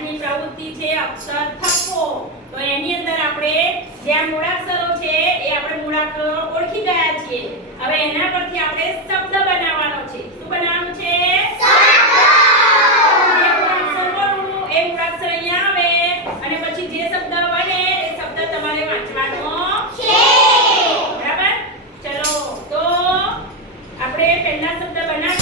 આજની પ્રવૃત્તિ છે અક્ષર થપ્પો. તો એની અંદર આપણે જે આ મૂળાક્ષરો છે એ આપણે મૂળાક્ષરો ઓળખી ગયા છીએ. હવે એના પરથી આપણે શબ્દ બનાવવાનો છે. શું બનાવવાનું છે? એ મૂળાક્ષર અહીંયા આવે અને પછી જે શબ્દ બને એ શબ્દ તમારે વાંચવાનો છે. બરાબર? ચલો તો આપણે પહેલા શબ્દ બનાવીએ.